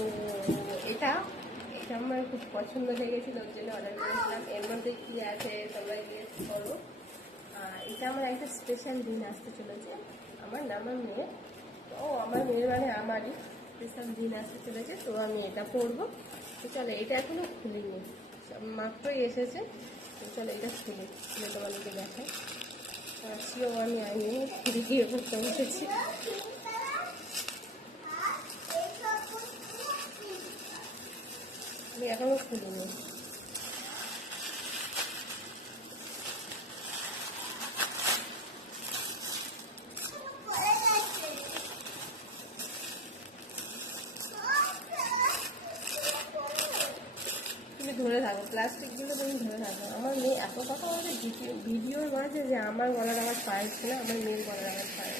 তো এটা এটা আমার খুব পছন্দ হয়ে গেছিলো, ওর জন্য অর্ডার করেছিলাম। এর মধ্যে কী আছে তোমরা গিয়ে করো। এটা আমার একটা স্পেশাল দিন আসতে চলেছে, আমার মেয়ের। তো আমার মেয়ের মানে আমারই স্পেশাল দিন আসতে চলেছে, তো আমি এটা পরবো। তো চলো, এটা এখনও খুলিনি, মাত্রই এসেছে। তো চলো এটা খুলে তোমাদেরকে দেখাই। আজকেও আমি আইনি গিয়ে পড়তে বসেছি। আমি এখনও খুলিনি। তুমি ধরে থাকো, প্লাস্টিকগুলো তুমি ধরে থাকো। আমার মেয়ে এত কথা বলছে ভিডিওর মাঝে যে আমার গলার আওয়াজ পাইছে না, আমার মেয়ের গলার আওয়াজ পায়।